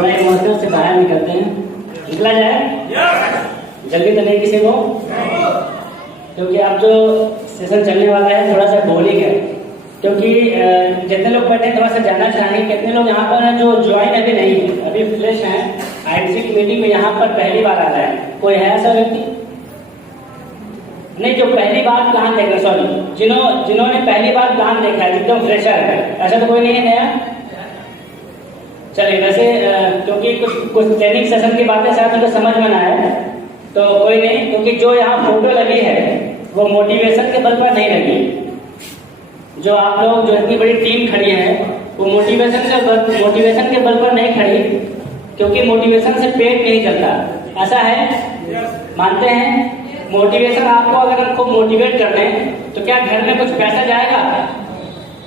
थोड़ा इमोशनल से बाहर निकलते हैं। निकला जाए? जल्दी तो नहीं किसी को, क्योंकि अब जो सेशन चलने वाला है थोड़ा सा बोरिंग है। क्योंकि जितने लोग बैठे थोड़ा सा जानना चाहेंगे कितने लोग यहाँ पर हैं जो ज्वाइन अभी नहीं है, अभी फ्रेश हैं, आईडीसी की मीटिंग में यहाँ पर पहली बार आ रहा है। कोई है ऐसा व्यक्ति? नहीं, जो पहली बार प्लान देख रहे, सॉरी, जिन्होंने पहली बार प्लान देखा है, एकदम फ्रेशर है, ऐसा तो कोई नहीं है नया? चलिए, वैसे क्योंकि कुछ ट्रेनिंग सेशन की बातें शायद उनको समझ में ना आए तो कोई नहीं, क्योंकि जो यहाँ फोटो लगी है वो मोटिवेशन के बल पर नहीं लगी। जो आप लोग जो इतनी बड़ी टीम खड़ी है वो मोटिवेशन के बल पर नहीं खड़ी, क्योंकि मोटिवेशन से पेट नहीं चलता। ऐसा है? मानते हैं? मोटिवेशन आपको अगर हमको मोटिवेट कर दें तो क्या घर में कुछ पैसा जाएगा?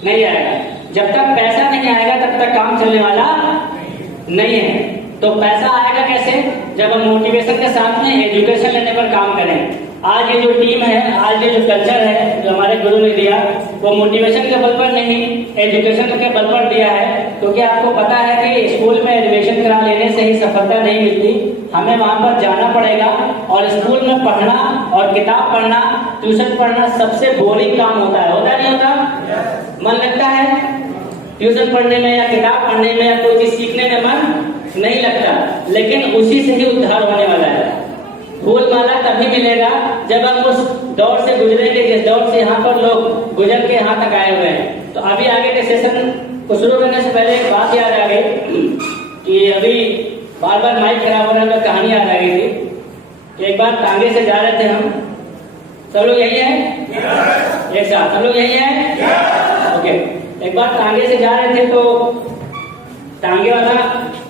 नहीं आएगा। जब तक पैसा नहीं आएगा तब तक काम चलने वाला नहीं है। तो पैसा आएगा कैसे? जब हम मोटिवेशन के साथ में एजुकेशन लेने पर काम करें। आज ये जो टीम है, आज ये जो कल्चर है जो हमारे गुरु ने दिया, वो मोटिवेशन के बल पर नहीं, एजुकेशन के बल पर दिया है। क्योंकि आपको पता है कि स्कूल में एडमिशन करा लेने से ही सफलता नहीं मिलती, हमें वहां पर जाना पड़ेगा। और स्कूल में पढ़ना और किताब पढ़ना, ट्यूशन पढ़ना सबसे बोरिंग काम होता है। होता नहीं होता? मन लगता है ट्यूशन पढ़ने में या किताब पढ़ने में या कोई चीज सीखने में? मन नहीं लगता, लेकिन उसी से ही उद्धार होने वाला है। फूल माला तभी मिलेगा जब हम उस दौर से गुजरेंगे जिस दौर से यहाँ पर लोग गुजर के यहाँ तक आए हुए हैं। तो अभी आगे के सेशन को शुरू करने से पहले एक बात याद आ गई कि अभी बार बार माइक खराब हो रहा है, तो कहानी याद आ गई थी कि एक बार टांगे से जा रहे थे हम, सब लोग यही है एक साथ, सब लोग यही है ओके। एक बार टांगे से जा रहे थे तो टांगे वाला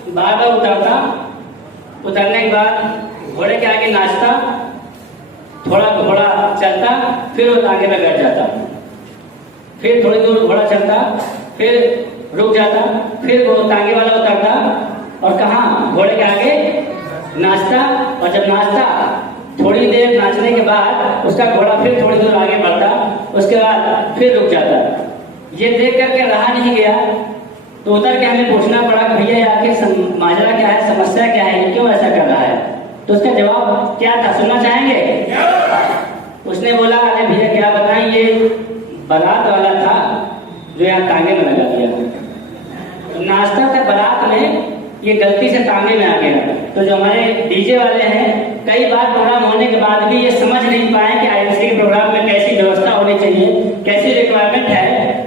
बार बार उतरता, उतरने के बाद घोड़े के आगे नाचता, थोड़ा घोड़ा चलता, फिर वो टांगे पे बैठ जाता, फिर थोड़ी दूर घोड़ा चलता, फिर रुक जाता, फिर वो टांगे वाला उतरता और कहाँ घोड़े के आगे नाचता। और जब नाचता थोड़ी देर नाचने के बाद उसका घोड़ा फिर थोड़ी दूर आगे बढ़ता, उसके बाद फिर रुक जाता। ये देख करके रहा नहीं गया तो उतर के हमें पूछना पड़ा कि भैया आखिर माजरा क्या है, समस्या क्या है, क्यों ऐसा कर रहा है? तो उसका जवाब क्या था, सुनना चाहेंगे? उसने बोला, अरे भैया क्या बताएं, ये बारात वाला था जो यहाँ टांगे में लगा दिया। तो नाचता था बारात में, ये गलती से टांगे में आ गया। तो जो हमारे डीजे वाले हैं, कई बार प्रोग्राम होने के बाद भी ये समझ नहीं पाए कि आईडीसी के प्रोग्राम में कैसी व्यवस्था होनी चाहिए, कैसी रिक्वायरमेंट है।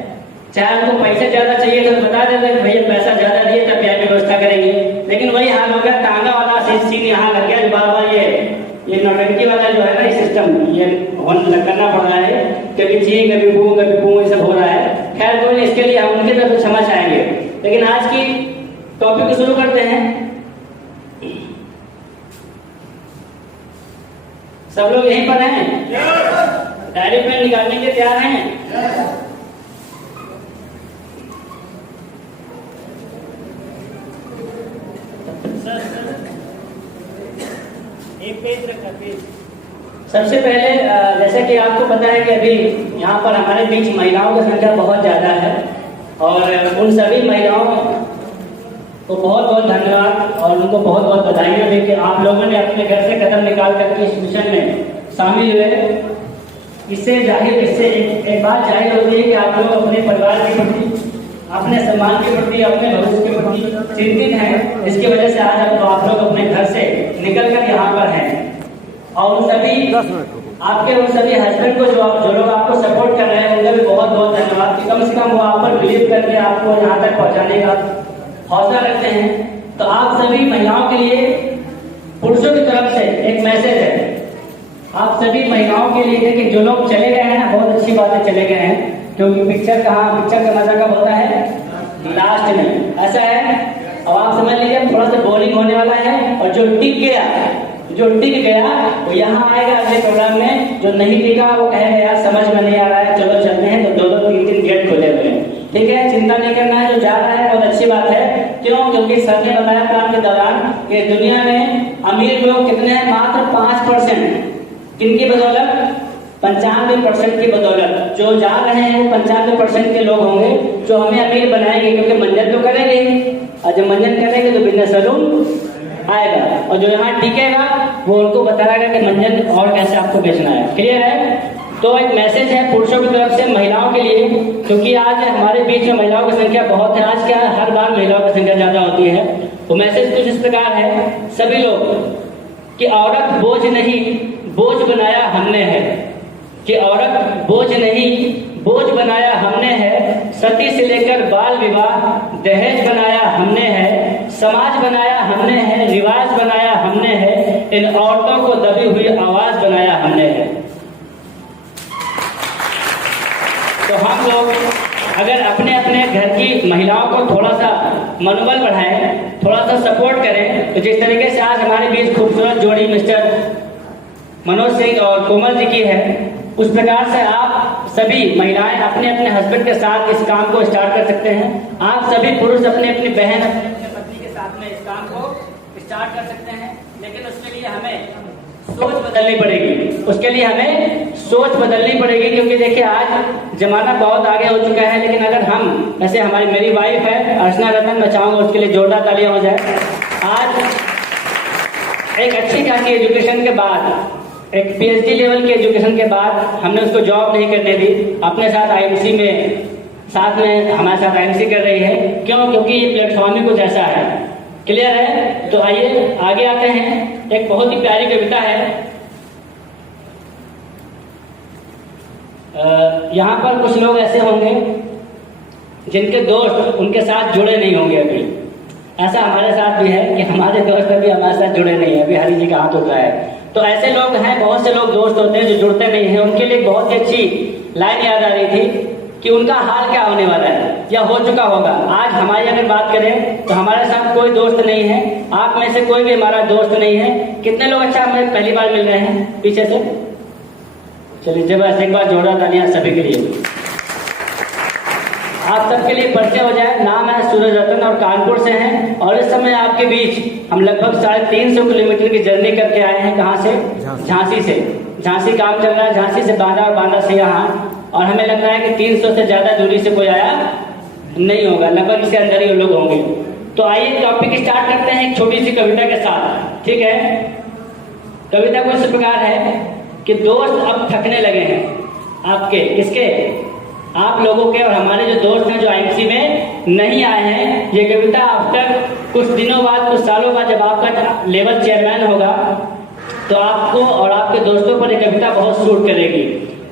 चाहे उनको पैसे ज्यादा चाहिए तो बता देते भैया पैसा ज्यादा दिए तब क्या व्यवस्था करेंगे, लेकिन वही हाल हो गया, टांगा वाला सीन यहाँ लग गया। बार बार ये नौटंकी वाला जो है ना सिस्टम, ये करना पड़ रहा है, कभी जी कभी बू ये सब हो रहा है। खैर कोई इसके लिए हम उनकी तरफ क्षमा चाहेंगे। लेकिन आज की टॉपिक को शुरू करते हैं। सब लोग यहीं पर हैं? डायरी पेन निकालने के लिए तैयार हैं? सबसे पहले जैसे कि आपको पता है कि अभी यहाँ पर हमारे बीच महिलाओं की संख्या बहुत ज्यादा है और उन सभी महिलाओं को बहुत बहुत धन्यवाद और उनको बहुत बहुत बधाइयाँ दें कि आप लोगों ने अपने घर से कदम निकाल करके इस मिशन में शामिल हुए। इससे एक बात जाहिर होती है कि आप लोग अपने परिवार के प्रति, अपने सम्मान के प्रति, अपने भविष्य के प्रति चिंतित हैं। इसकी वजह से आज आप लोग अपने घर से निकल कर यहाँ पर हैं। और उन सभी आपके उन सभी हस्बैंड को जो लोग आपको सपोर्ट कर रहे हैं उनका भी बहुत बहुत धन्यवाद कि कम से कम वो आप पर बिलीव करके आपको यहाँ तक पहुँचाने का हौसला रखते हैं। तो आप सभी महिलाओं के लिए पुरुषों की तरफ से एक मैसेज है। आप सभी महिलाओं के लिए कि जो लोग चले गए हैं ना, बहुत अच्छी बात है चले गए हैं, क्योंकि पिक्चर का मजा कब होता है? लास्ट में। ऐसा है, अब आप समझ लीजिए थोड़ा सा बोरिंग होने वाला है। और जो टिक गया वो यहाँ आएगा अगले प्रोग्राम में, जो नहीं टिका वो कहेगा यार समझ में नहीं आ रहा है, चलो चलते हैं। तो 2-3 गेट खोले हुए हैं, ठीक है, चिंता नहीं करना है। जो जा रहा है बहुत अच्छी बात है। क्यों? क्योंकि सर ने बताया काम के दौरान कि दुनिया में अमीर लोग कितने हैं? मात्र 5%। किनकी बदौलत? 95% की बदौलत। जो जा रहे हैं वो 95% के लोग होंगे जो हमें अमीर बनाएंगे, क्योंकि मंजन तो करेंगे और जब मंजन करेंगे तो बिजनेस चालू और जो यहाँ टिकेगा वो उनको बताएगा कि मंजन और कैसे आपको बेचना है। क्लियर है? तो एक मैसेज है पुरुषों की तरफ से महिलाओं के लिए, क्योंकि आज हमारे बीच में महिलाओं की संख्या बहुत है। आज क्या हर बार महिलाओं की संख्या ज्यादा होती है। वो मैसेज कुछ इस प्रकार है सभी लोग कि औरत बोझ नहीं, बोझ बनाया हमने है। कि औरत बोझ नहीं, बोझ बनाया हमने है। सती से लेकर बाल विवाह, दहेज बनाया हमने है। समाज बनाया हमने है, रिवाज बनाया हमने है। इन औरतों को दबी हुई आवाज बनाया हमने है। तो हम लोग अगर अपने अपने घर की महिलाओं को थोड़ा सा मनोबल बढ़ाएं, थोड़ा सा सपोर्ट करें, तो जिस तरीके से आज हमारे बीच खूबसूरत जोड़ी मिस्टर मनोज सिंह और कोमल जी की है, उस प्रकार से आप सभी महिलाएं अपने अपने हस्बैंड के साथ इस काम को स्टार्ट कर सकते हैं। आप सभी पुरुष अपने अपनी बहन, अपने अपने पत्नी के साथ में इस काम को स्टार्ट कर सकते हैं। लेकिन उसके लिए हमें सोच बदलनी पड़ेगी। उसके लिए हमें सोच बदलनी पड़ेगी, क्योंकि देखिए आज जमाना बहुत आगे हो चुका है। लेकिन अगर हम, जैसे मेरी वाइफ है अर्चना रतन, मैं चाहूंगा उसके लिए जोरदार तालियां हो जाए। आज एक अच्छी खासी एजुकेशन के बाद, एक पीएचडी लेवल की एजुकेशन के बाद हमने उसको जॉब नहीं करने दी। अपने साथ आईएमसी में, साथ में हमारे साथ आईएमसी कर रही है। क्यों? क्योंकि ये प्लेटफॉर्म ही कुछ ऐसा है। क्लियर है? तो आइए आगे आते हैं। एक बहुत ही प्यारी कविता है। यहाँ पर कुछ लोग ऐसे होंगे जिनके दोस्त उनके साथ जुड़े नहीं होंगे अभी। ऐसा हमारे साथ भी है कि हमारे दोस्त अभी हमारे साथ जुड़े नहीं है। अभी हरी जी का हाथ उठ रहा है। तो ऐसे लोग हैं, बहुत से लोग दोस्त होते हैं जो जुड़ते नहीं हैं। उनके लिए बहुत ही अच्छी लाइन याद आ रही थी कि उनका हाल क्या होने वाला है या हो चुका होगा। आज हमारी अगर बात करें तो हमारे साथ कोई दोस्त नहीं है। आप में से कोई भी हमारा दोस्त नहीं है। कितने लोग अच्छा हमें पहली बार मिल रहे हैं पीछे से? चलिए जब ऐसे एक बार जोरदार तालियां सभी के लिए। आप सबके लिए परिचय हो जाए। नाम है सूरज रतन और कानपुर से हैं। और इस समय आपके बीच हम लगभग 350 किलोमीटर की जर्नी करके आए हैं। कहाँ से? झांसी से। झांसी काम चल रहा है, झांसी से बांदा और बांदा से यहाँ। और हमें लग रहा है कि 300 से ज्यादा दूरी से कोई आया नहीं होगा, लगभग इसके अंदर ही लोग होंगे। तो आइए टॉपिक स्टार्ट करते हैं एक छोटी सी कविता के साथ। ठीक है? कविता कुछ इस प्रकार है कि दोस्त अब थकने लगे हैं आपके, किसके? आप लोगों के और हमारे जो दोस्त हैं जो आईएमसी में नहीं आए हैं। ये कविता आफ्टर कुछ दिनों बाद, कुछ सालों बाद जब आपका लेवल चेयरमैन होगा तो आपको और आपके दोस्तों पर ये कविता बहुत सूट करेगी।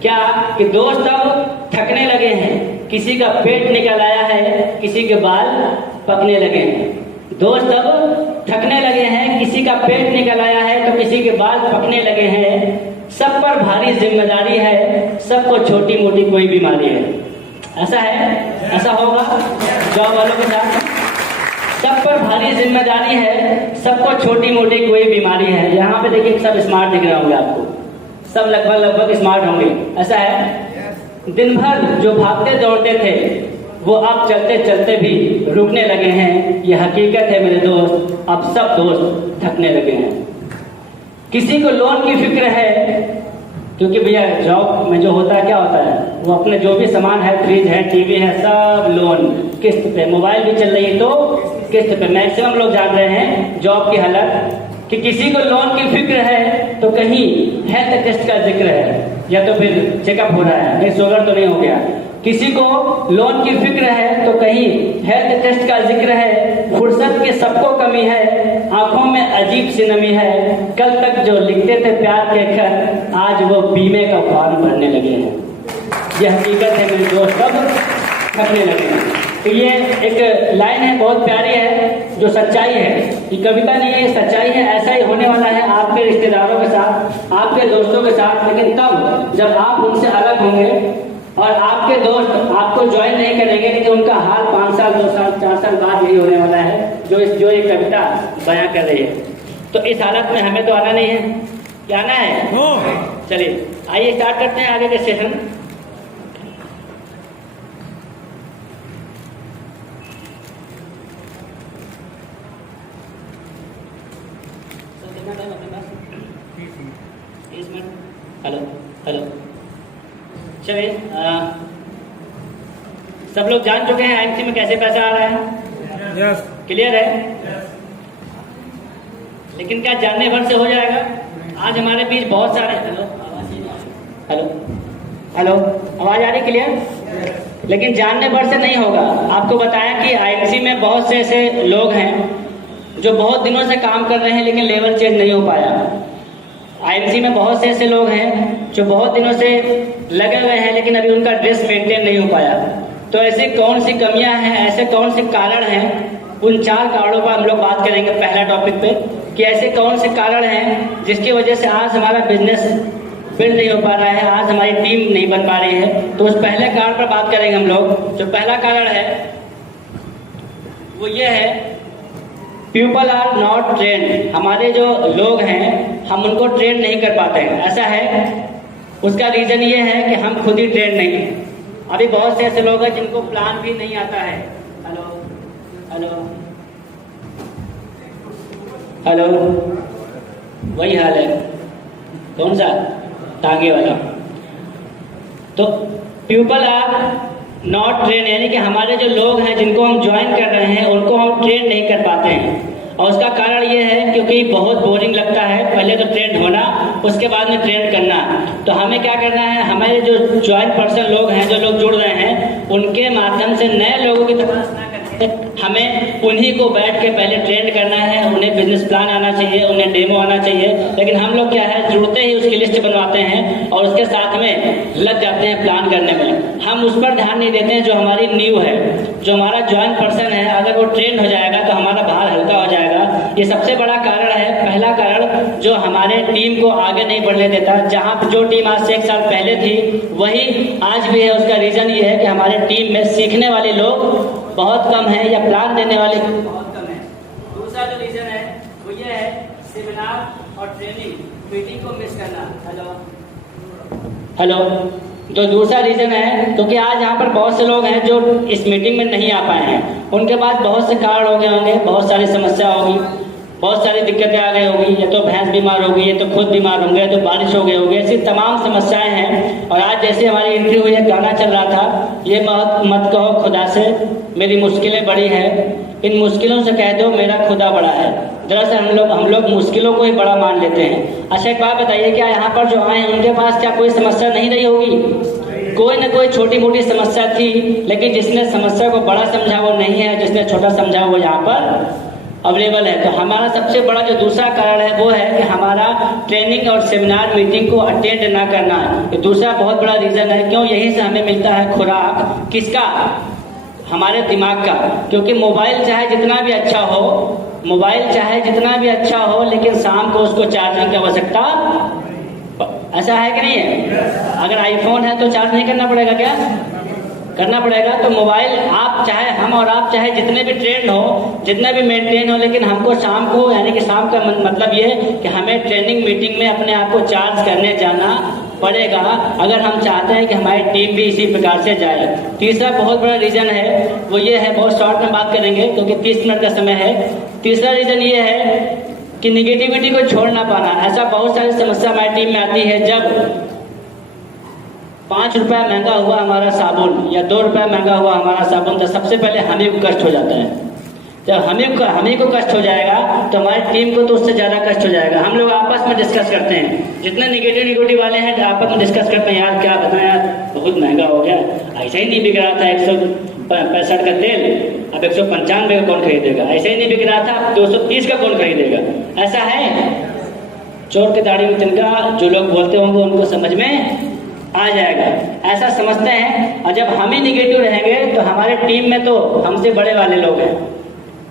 क्या? कि दोस्त अब थकने लगे हैं, किसी का पेट निकल आया है, किसी के बाल पकने लगे हैं। दोस्त अब थकने लगे हैं, किसी का पेट निकल आया है तो किसी के बाल पकने लगे हैं। सब पर भारी जिम्मेदारी है, सबको छोटी मोटी कोई बीमारी है। ऐसा है? ऐसा होगा जॉब वालों के साथ? सब पर भारी जिम्मेदारी है, सबको छोटी मोटी कोई बीमारी है। यहाँ पे देखिए सब स्मार्ट दिख रहे होंगे आपको, सब लगभग स्मार्ट होंगे। ऐसा है? दिन भर जो भागते दौड़ते थे वो अब चलते चलते भी रुकने लगे हैं। ये हकीकत है मेरे दोस्त, अब सब दोस्त थकने लगे हैं। किसी को लोन की फिक्र है, क्योंकि भैया जॉब में जो होता है क्या होता है, वो अपने जो भी सामान है, फ्रिज है, टीवी है, सब लोन किस्त पे। मोबाइल भी चल रही है तो किस्त पे। मैक्सिमम लोग जान रहे हैं जॉब की हालत। कि किसी को लोन की फिक्र है तो कहीं हेल्थ टेस्ट का जिक्र है, या तो फिर चेकअप हो रहा है, कहीं शुगर तो नहीं हो गया। किसी को लोन की फिक्र है तो कहीं हेल्थ टेस्ट का जिक्र है। फुर्सत की सबको कमी है, आंखों में अजीब सी नमी है। कल तक जो लिखते थे प्यार के खत, आज वो बीमे का फॉर्म भरने लगे हैं। ये हकीकत है मेरे दोस्त, सब थकने लगे हैं। तो ये एक लाइन है, बहुत प्यारी है, जो सच्चाई है। ये कविता नहीं है, ये सच्चाई है। ऐसा ही होने वाला है आपके रिश्तेदारों के साथ, आपके दोस्तों के साथ। लेकिन तब जब आप उनसे अलग होंगे और आपके दोस्त आपको ज्वाइन नहीं करेंगे, लेकिन उनका हाल 5 साल, 2 साल, 4 साल बाद यही होने वाला है जो ये कविता बयां कर रही है। तो इस हालत में हमें तो आना नहीं है, क्या आना है? चलिए आइए स्टार्ट करते हैं आगे के सेशन। Hello hello. चलिए सब लोग जान चुके हैं आईएमसी में कैसे पैसा आ रहा है? यस। क्लियर है? लेकिन क्या जानने भर से हो जाएगा? आज हमारे बीच बहुत सारे हेलो हेलो आवाज आ रही क्लियर? लेकिन जानने भर से नहीं होगा। आपको बताया कि आईएमसी में बहुत से ऐसे लोग हैं जो बहुत दिनों से काम कर रहे हैं लेकिन लेवल चेंज नहीं हो पाया। आईएमसी में बहुत से ऐसे लोग हैं जो बहुत दिनों से लगे हुए हैं लेकिन अभी उनका ड्रेस मेंटेन नहीं हो पाया। तो ऐसी कौन सी कमियां हैं, ऐसे कौन से कारण हैं, उन 4 कारणों पर हम लोग बात करेंगे पहला टॉपिक पे, कि ऐसे कौन से कारण हैं जिसकी वजह से आज हमारा बिजनेस बिल्ड नहीं हो पा रहा है, आज हमारी टीम नहीं बन पा रही है। तो उस पहले कारण पर बात करेंगे हम लोग। जो पहला कारण है वो ये है, पीपल आर नॉट ट्रेन। हमारे जो लोग हैं हम उनको ट्रेन नहीं कर पाते हैं। ऐसा है, उसका रीजन ये है कि हम खुद ही ट्रेन नहीं। अभी बहुत से ऐसे लोग हैं जिनको प्लान भी नहीं आता है। हेलो हेलो हेलो, वही हाल है। कौन सा? टांगे वाला। तो पीपल आर नॉट ट्रेन, यानी कि हमारे जो लोग हैं जिनको हम ज्वाइन कर रहे हैं उनको हम ट्रेन नहीं कर पाते हैं। और उसका कारण ये है क्योंकि बहुत बोरिंग लगता है पहले तो ट्रेंड होना, उसके बाद में ट्रेंड करना। तो हमें क्या करना है, हमारे जो ज्वाइन पर्सन लोग हैं, जो लोग जुड़ रहे हैं, उनके माध्यम से नए लोगों की तलाश ना करके हमें उन्हीं को बैठ के पहले ट्रेंड करना है। उन्हें बिजनेस प्लान आना चाहिए, उन्हें डेमो आना चाहिए। लेकिन हम लोग क्या है, जुड़ते ही उसकी लिस्ट बनवाते हैं और उसके साथ में लग जाते हैं प्लान करने में। हम उस पर ध्यान नहीं देते हैं जो हमारी न्यू है, जो हमारा ज्वाइन पर्सन है। अगर वो ट्रेंड हो जाएगा तो हमारा भार हल्का हो जाएगा। ये सबसे बड़ा कारण है, पहला कारण जो हमारे टीम को आगे नहीं बढ़ने देता। जहां जो टीम आज से 1 साल पहले थी वही आज भी है। उसका रीजन ये है कि हमारे टीम में सीखने वाले लोग बहुत कम हैं या प्लान देने वाले बहुत कम हैं। दूसरा जो रीजन है वो ये है, सेमिनार और ट्रेनिंग मीटिंग को मिस करना। हेलो, जो दूसरा रीजन है, क्योंकि आज यहाँ पर बहुत से लोग हैं जो इस मीटिंग में नहीं आ पाए हैं। उनके पास बहुत से कारण हो गए होंगे, बहुत सारी समस्या होगी, बहुत सारी दिक्कतें आ गई होगी। या तो भैंस बीमार होगी, या तो खुद बीमार होंगे, या तो बारिश हो गई होगी। ऐसी तमाम समस्याएं हैं। और आज जैसे हमारी एंट्री हुई है, गाना चल रहा था, ये मत कहो खुदा से मेरी मुश्किलें बड़ी हैं, इन मुश्किलों से कह दो मेरा खुदा बड़ा है। दरअसल हम लोग मुश्किलों को ही बड़ा मान लेते हैं। अच्छा, एक बात बताइए, क्या यहाँ पर जो आए हैं उनके पास क्या कोई समस्या नहीं रही होगी? कोई ना कोई छोटी मोटी समस्या थी, लेकिन जिसने समस्या को बड़ा समझा वो नहीं है, जिसने छोटा समझा वो यहाँ पर अवेलेबल है। तो हमारा सबसे बड़ा जो दूसरा कारण है वो है कि हमारा ट्रेनिंग और सेमिनार मीटिंग को अटेंड ना करना। ये दूसरा बहुत बड़ा रीजन है। क्यों? यहीं से हमें मिलता है खुराक। किसका? हमारे दिमाग का। क्योंकि मोबाइल चाहे जितना भी अच्छा हो, मोबाइल चाहे जितना भी अच्छा हो, लेकिन शाम को उसको चार्जिंग की आवश्यकता, ऐसा है कि नहीं है? अगर आईफोन है तो चार्ज नहीं करना पड़ेगा क्या? करना पड़ेगा। तो मोबाइल आप चाहे, हम और आप चाहे जितने भी ट्रेंड हो, जितना भी मेंटेन हो, लेकिन हमको शाम को, यानी कि शाम का मतलब ये कि हमें ट्रेनिंग मीटिंग में अपने आप को चार्ज करने जाना पड़ेगा, अगर हम चाहते हैं कि हमारी टीम भी इसी प्रकार से जाए। तीसरा बहुत बड़ा रीजन है वो ये है, बहुत शॉर्ट में बात करेंगे क्योंकि 30 मिनट का समय है। तीसरा रीजन ये है कि निगेटिविटी को छोड़ ना पाना। ऐसा बहुत सारी समस्या हमारी टीम में आती है। जब 5 रुपया महंगा हुआ हमारा साबुन या 2 रुपया महंगा हुआ हमारा साबुन, तो सबसे पहले हमें को कष्ट हो जाता है। जब हमें को कष्ट हो जाएगा तो हमारी टीम को तो उससे ज़्यादा कष्ट हो जाएगा। हम लोग आपस में डिस्कस करते हैं, जितने निगेटिव वाले हैं आपस में डिस्कस करते हैं, यार क्या बताएं यार, बहुत महंगा हो गया, ऐसा ही नहीं बिक रहा था 165 का तेल, अब 195 का कौन खरीदेगा? ऐसे ही नहीं बिक रहा था, 230 का कौन खरीदेगा? ऐसा है। चोर के दाढ़ी में तिनका, जो लोग बोलते होंगे उनको समझ में आ जाएगा, ऐसा समझते हैं। और जब हम ही निगेटिव रहेंगे तो हमारे टीम में तो हमसे बड़े वाले लोग हैं।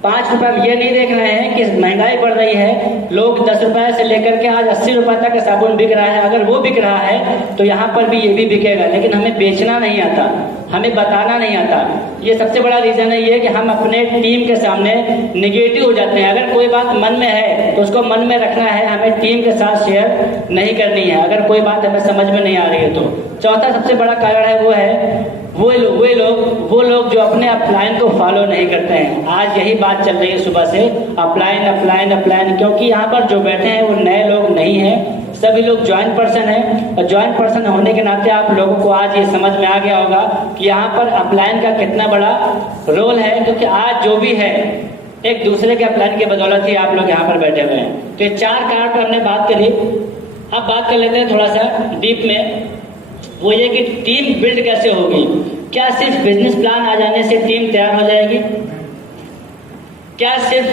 5 रुपये ये नहीं देख रहे हैं कि महंगाई बढ़ रही है, लोग 10 रुपये से लेकर के आज 80 रुपये तक का साबुन बिक रहा है। अगर वो बिक रहा है तो यहाँ पर भी ये भी बिकेगा, लेकिन हमें बेचना नहीं आता, हमें बताना नहीं आता। ये सबसे बड़ा रीजन है ये कि हम अपने टीम के सामने निगेटिव हो जाते हैं। अगर कोई बात मन में है तो उसको मन में रखना है, हमें टीम के साथ शेयर नहीं करनी है, अगर कोई बात हमें समझ में नहीं आ रही है तो। चौथा सबसे बड़ा कारण है वो है वो लोग जो अपने अपलाइन को फॉलो नहीं करते हैं। आज यही बात चल रही है सुबह से, अपलाइन, क्योंकि यहाँ पर जो बैठे हैं वो नए लोग नहीं हैं, सभी लोग ज्वाइन पर्सन हैं। और ज्वाइन पर्सन होने के नाते आप लोगों को आज ये समझ में आ गया होगा कि यहाँ पर अपलाइन का कितना बड़ा रोल है। क्योंकि आज जो भी है एक दूसरे के प्लान की बदौलत ही आप लोग यहाँ पर बैठे हुए हैं। तो ये 4 कारण पर हमने बात करी। अब बात कर लेते हैं थोड़ा सा डीप में, वो ये कि टीम बिल्ड कैसे होगी। क्या सिर्फ बिजनेस प्लान आ जाने से टीम तैयार हो जाएगी? क्या सिर्फ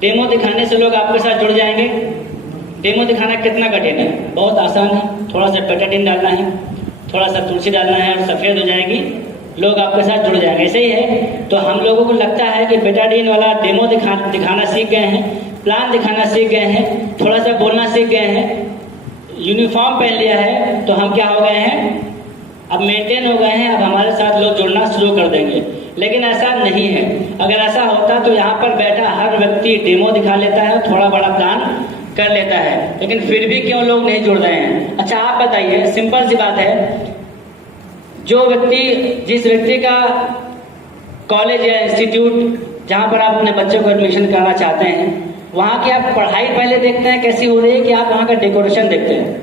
डेमो दिखाने से लोग आपके साथ जुड़ जाएंगे? डेमो दिखाना कितना कठिन है, बहुत आसान है। थोड़ा सा बेटाडीन डालना है, थोड़ा सा तुलसी डालना है और सफ़ेद हो जाएगी, लोग आपके साथ जुड़ जाएंगे। ऐसे ही है। तो हम लोगों को लगता है कि बेटाडीन वाला डेमो दिखाना सीख गए हैं, प्लान दिखाना सीख गए हैं, थोड़ा सा बोलना सीख गए हैं, यूनिफॉर्म पहन लिया है, तो हम क्या हो गए हैं, अब मेंटेन हो गए हैं, अब हमारे साथ लोग जुड़ना शुरू कर देंगे। लेकिन ऐसा नहीं है। अगर ऐसा होता तो यहाँ पर बैठा हर व्यक्ति डेमो दिखा लेता है और थोड़ा बड़ा प्लान कर लेता है, लेकिन फिर भी क्यों लोग नहीं जुड़ रहे हैं? अच्छा आप बताइए, सिंपल सी बात है, जिस व्यक्ति का कॉलेज या इंस्टीट्यूट जहाँ पर आप अपने बच्चों को एडमिशन कराना चाहते हैं, वहाँ की आप पढ़ाई पहले देखते हैं कैसी हो रही है, कि आप वहाँ का डेकोरेशन देखते हैं?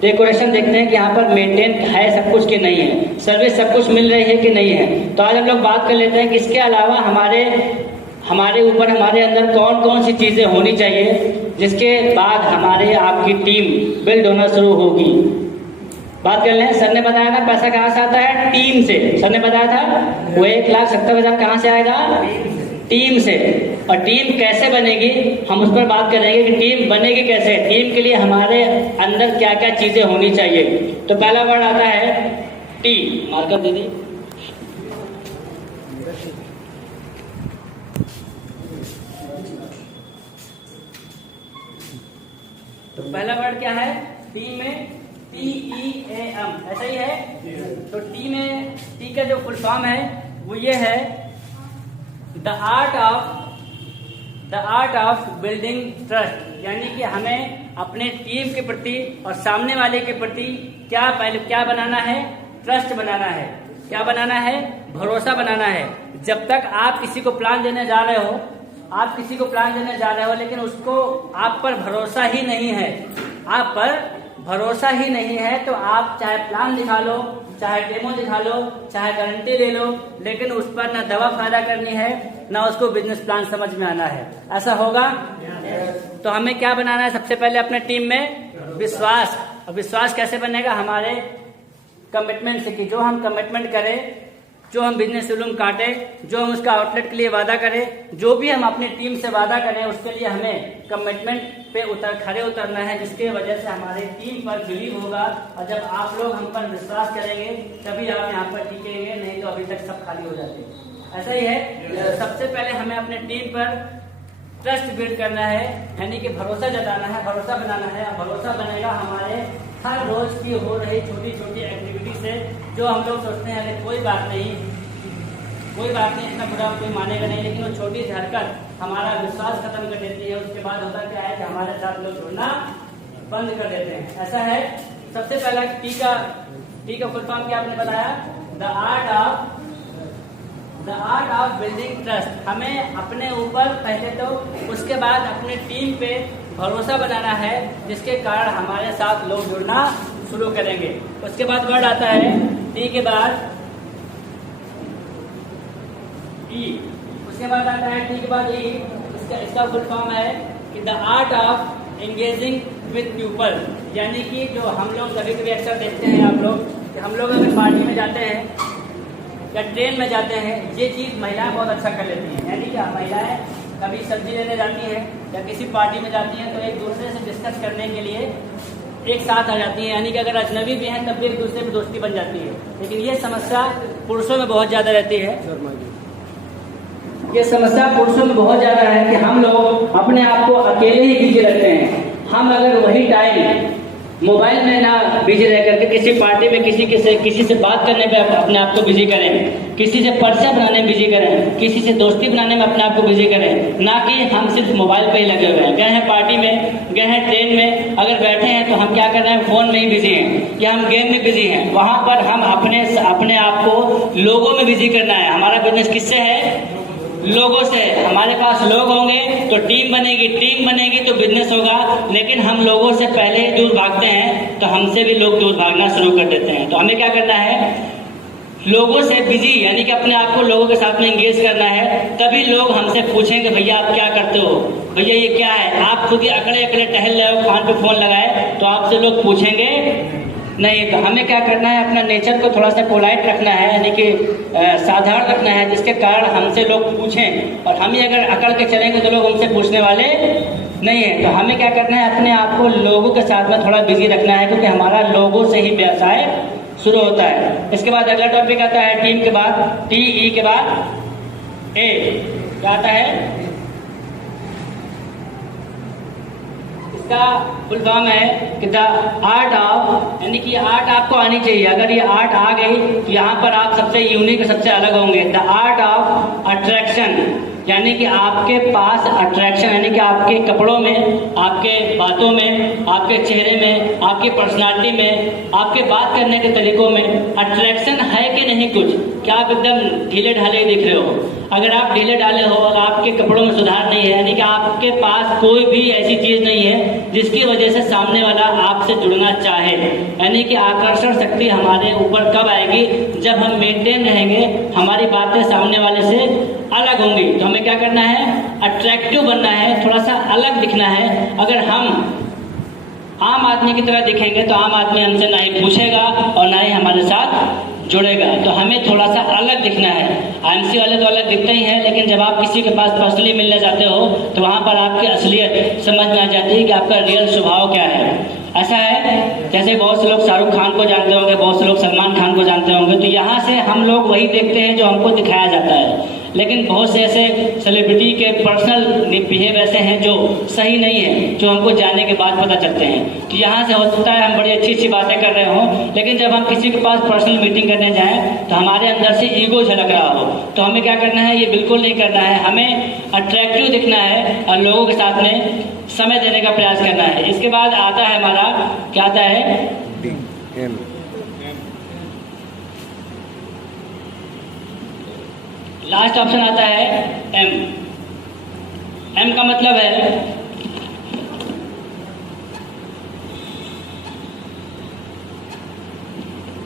डेकोरेशन देखते हैं कि यहाँ पर मेंटेन है सब कुछ कि नहीं है, सर्विस सब कुछ मिल रही है कि नहीं है। तो आज हम लोग बात कर लेते हैं कि इसके अलावा हमारे ऊपर, हमारे अंदर कौन कौन सी चीज़ें होनी चाहिए जिसके बाद हमारे आपकी टीम बिल्ड होना शुरू होगी। बात कर लें। सर ने बताया ना पैसा कहाँ से आता है? टीम से। सर ने बताया था वो 1,70,000 कहाँ से आएगा? टीम से। और टीम कैसे बनेगी हम उस पर बात करेंगे कि टीम बनेगी कैसे। टीम के लिए हमारे अंदर क्या क्या चीजें होनी चाहिए। तो पहला वर्ड आता है टी। मार्कअप दीदी। तो पहला वर्ड क्या है टीम में? TEAM, ऐसा ही है। तो टी का जो फुल फॉर्म है वो ये है the art of building trust. यानी कि हमें अपने टीम के प्रति और सामने वाले के प्रति क्या बनाना है? ट्रस्ट बनाना है। क्या बनाना है? भरोसा बनाना है। जब तक आप किसी को प्लान देने जा रहे हो, लेकिन उसको आप पर भरोसा ही नहीं है, तो आप चाहे प्लान दिखा लो, चाहे डेमो दिखा लो, चाहे गारंटी ले लो, लेकिन उस पर ना दवा फायदा करनी है, ना उसको बिजनेस प्लान समझ में आना है। ऐसा होगा? तो हमें क्या बनाना है? सबसे पहले अपने टीम में विश्वास। और विश्वास कैसे बनेगा? हमारे कमिटमेंट से, कि जो हम कमिटमेंट करें, जो हम बिजनेस रूम काटे, जो हम उसका आउटलेट के लिए वादा करें, जो भी हम अपनी टीम से वादा करें, उसके लिए हमें कमिटमेंट पे खड़े उतरना है, जिसके वजह से हमारी टीम पर बिलीव होगा। और जब आप लोग हम पर विश्वास करेंगे तभी आप यहाँ पर टिकेंगे, नहीं तो अभी तक सब खाली हो जाते हैं। ऐसा ही है। सबसे पहले हमें अपने टीम पर ट्रस्ट बिल्ड करना है, यानी कि भरोसा जताना है, भरोसा बनाना है। और भरोसा बनेगा हमारे हर रोज की हो रही छोटी छोटी एक्टिविटी से, जो हम लोग सोचते हैं अरे कोई बात नहीं, इतना बुरा कोई मानेगा नहीं, लेकिन वो छोटी सी हरकत हमारा विश्वास खत्म कर देती है। उसके बाद होता क्या है कि हमारे साथ लोग जुड़ना बंद कर देते हैं। ऐसा है। सबसे पहला टी का फुल फॉर्म क्या आपने बताया? The art of building trust. हमें अपने ऊपर पहले तो, उसके बाद अपने टीम पे भरोसा बनाना है, जिसके कारण हमारे साथ लोग जुड़ना शुरू करेंगे। उसके बाद वर्ड आता है टी के बाद ई। उसके बाद आता है टी के बाद ई। इसका फुल फॉर्म है कि the art of engaging with people. यानी कि जो हम लोग कभी कभी अक्सर देखते हैं आप लोग, कि हम लोग अगर पार्टी में जाते हैं या ट्रेन में जाते हैं, ये चीज़ महिलाएं बहुत अच्छा कर लेती हैं। यानी कि महिलाएं कभी सब्जी लेने जाती हैं या किसी पार्टी में जाती हैं, तो एक दूसरे से डिस्कस करने के लिए एक साथ आ जाती हैं। यानी कि अगर अजनबी भी हैं तब भी एक दूसरे में दोस्ती बन जाती है। लेकिन ये समस्या पुरुषों में बहुत ज़्यादा रहती है। ये समस्या पुरुषों में बहुत ज़्यादा है कि हम लोग अपने आप को अकेले ही बिजी रखते हैं। हम अगर वही टाइम मोबाइल में ना बिजी रह करके किसी पार्टी में किसी से बात करने पे अपने आप को बिजी करें, किसी से परिचय बनाने में बिजी करें, किसी से दोस्ती बनाने में अपने आप को बिजी करें, ना कि हम सिर्फ मोबाइल पे ही लगे हुए हैं। गए हैं पार्टी में, गए हैं ट्रेन में, अगर बैठे हैं तो हम क्या कर रहे हैं? फोन में ही बिजी हैं या हम गेम में बिजी हैं। वहाँ पर हम अपने आप को लोगों में बिजी करना है। हमारा बिजनेस किससे है? लोगों से। हमारे पास लोग होंगे तो टीम बनेगी तो बिजनेस होगा। लेकिन हम लोगों से पहले ही दूर भागते हैं तो हमसे भी लोग दूर भागना शुरू कर देते हैं। तो हमें क्या करना है? लोगों से बिजी, यानी कि अपने आप को लोगों के साथ में एंगेज करना है, तभी लोग हमसे पूछेंगे भैया आप क्या करते हो, भैया ये क्या है। आप खुद ही अकड़े अकड़े टहल रहे हो, कान पे फोन लगाए, तो आपसे लोग पूछेंगे नहीं। तो हमें क्या करना है, अपना नेचर को थोड़ा सा पोलाइट रखना है, यानी कि साधारण रखना है, जिसके कारण हमसे लोग पूछें। और हम ही अगर अकड़ के चलेंगे तो लोग हमसे पूछने वाले नहीं है। तो हमें क्या करना है, अपने आप को लोगों के साथ में थोड़ा बिजी रखना है, क्योंकि हमारा लोगों से ही व्यवसाय शुरू होता है। इसके बाद अगला टॉपिक आता है टीम के बाद, TE के बाद A क्या आता है, इसका फुल फॉर्म है कि द आर्ट ऑफ, यानी कि आर्ट आपको आनी चाहिए। अगर ये आर्ट आ गई तो यहाँ पर आप सबसे यूनिक, सबसे अलग होंगे। द आर्ट ऑफ अट्रैक्शन, यानी कि आपके पास अट्रैक्शन, यानी कि आपके कपड़ों में, आपके बातों में, आपके चेहरे में, आपकी पर्सनालिटी में, आपके बात करने के तरीकों में अट्रैक्शन है कि नहीं कुछ। क्या आप एकदम ढीले ढाले दिख रहे हो? अगर आप ढीले ढाले हो और आपके कपड़ों में सुधार नहीं है, यानी कि आपके पास कोई भी ऐसी चीज़ नहीं है जिसकी वजह से सामने वाला आपसे जुड़ना चाहे। यानी कि आकर्षण शक्ति हमारे ऊपर कब आएगी, जब हम मेंटेन रहेंगे, हमारी बातें सामने वाले से अलग होंगी। तो हमें क्या करना है, अट्रैक्टिव बनना है, थोड़ा सा अलग दिखना है। अगर हम आम आदमी की तरह दिखेंगे तो आम आदमी हमसे ना ही पूछेगा और ना ही हमारे साथ जुड़ेगा। तो हमें थोड़ा सा अलग दिखना है। IMC वाले तो अलग दिखते ही हैं, लेकिन जब आप किसी के पास पर्सनली मिलने जाते हो तो वहाँ पर आपकी असलियत समझ में आ जाती है कि आपका रियल स्वभाव क्या है। ऐसा है जैसे बहुत से लोग शाहरुख खान को जानते होंगे, बहुत से लोग सलमान खान को जानते होंगे, तो यहाँ से हम लोग वही देखते हैं जो हमको दिखाया जाता है। लेकिन बहुत से ऐसे सेलिब्रिटी के पर्सनल बिहेव ऐसे हैं जो सही नहीं है, जो हमको जानने के बाद पता चलते हैं। तो यहाँ से हो सकता है हम बड़ी अच्छी अच्छी बातें कर रहे हों, लेकिन जब हम किसी के पास पर्सनल मीटिंग करने जाएं तो हमारे अंदर से ईगो झलक रहा हो। तो हमें क्या करना है, ये बिल्कुल नहीं करना है। हमें अट्रैक्टिव दिखना है और लोगों के साथ में समय देने का प्रयास करना है। इसके बाद आता है हमारा, क्या आता है, लास्ट ऑप्शन आता है M। M का मतलब है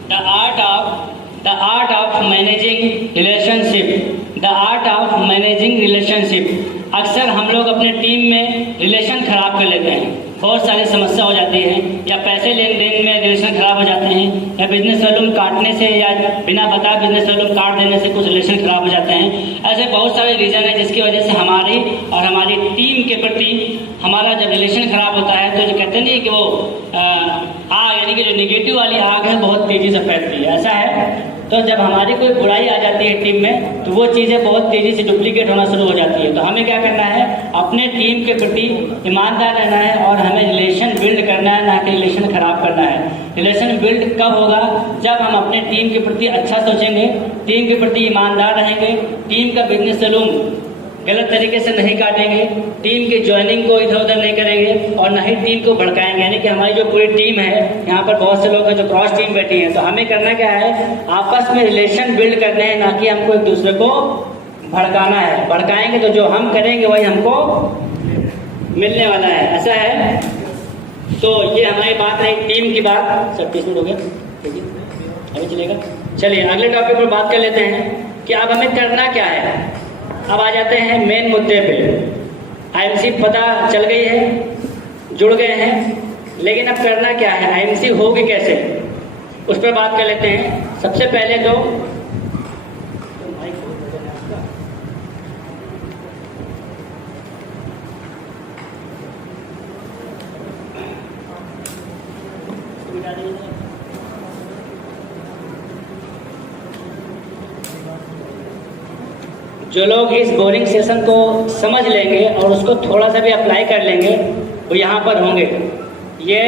the art of managing relationship. The art of managing relationship. अक्सर हम लोग अपने टीम में रिलेशन खराब कर लेते हैं, बहुत सारी समस्या हो जाती है, या पैसे लेन देन में रिलेशन खराब हो जाते हैं, या बिजनेस सैलून काटने से या बिना बताए बिजनेस सैलून काट देने से कुछ रिलेशन खराब हो जाते हैं। ऐसे बहुत सारे रीज़न है जिसकी वजह से हमारी और हमारी टीम के प्रति हमारा जब रिलेशन खराब होता है तो जो कहते नहीं कि वो आग, यानी कि जो निगेटिव वाली आग है बहुत तेज़ी से फैलती है। ऐसा है, तो जब हमारी कोई बुराई आ जाती है टीम में तो वो चीज़ें बहुत तेज़ी से डुप्लीकेट होना शुरू हो जाती है। तो हमें क्या करना है, अपने टीम के प्रति ईमानदार रहना है और हमें रिलेशन बिल्ड करना है, ना कि रिलेशन खराब करना है। रिलेशन बिल्ड कब होगा, जब हम अपने टीम के प्रति अच्छा सोचेंगे, टीम के प्रति ईमानदार रहेंगे, टीम का बिजनेस सैलून गलत तरीके से नहीं काटेंगे, टीम की ज्वाइनिंग को इधर उधर नहीं करेंगे और ना ही टीम को भड़काएंगे। यानी कि हमारी जो पूरी टीम है, यहाँ पर बहुत से लोग हैं जो क्रॉस टीम बैठी हैं, तो हमें करना क्या है, आपस में रिलेशन बिल्ड करने हैं, ना कि हमको एक दूसरे को भड़काना है। भड़काएंगे तो जो हम करेंगे वही हमको मिलने वाला है। ऐसा है, तो ये हमारी बात रही टीम की बात। सर 30 मिनट हो गया, अभी चलेगा। चलिए अगले टॉपिक पर बात कर लेते हैं कि अब हमें करना क्या है। अब आ जाते हैं मेन मुद्दे पे। IMC पता चल गई है, जुड़ गए हैं, लेकिन अब करना क्या है, IMC होगी कैसे, उस पर बात कर लेते हैं। सबसे पहले तो जो लोग इस बोरिंग सेशन को समझ लेंगे और उसको थोड़ा सा भी अप्लाई कर लेंगे वो यहाँ पर होंगे। ये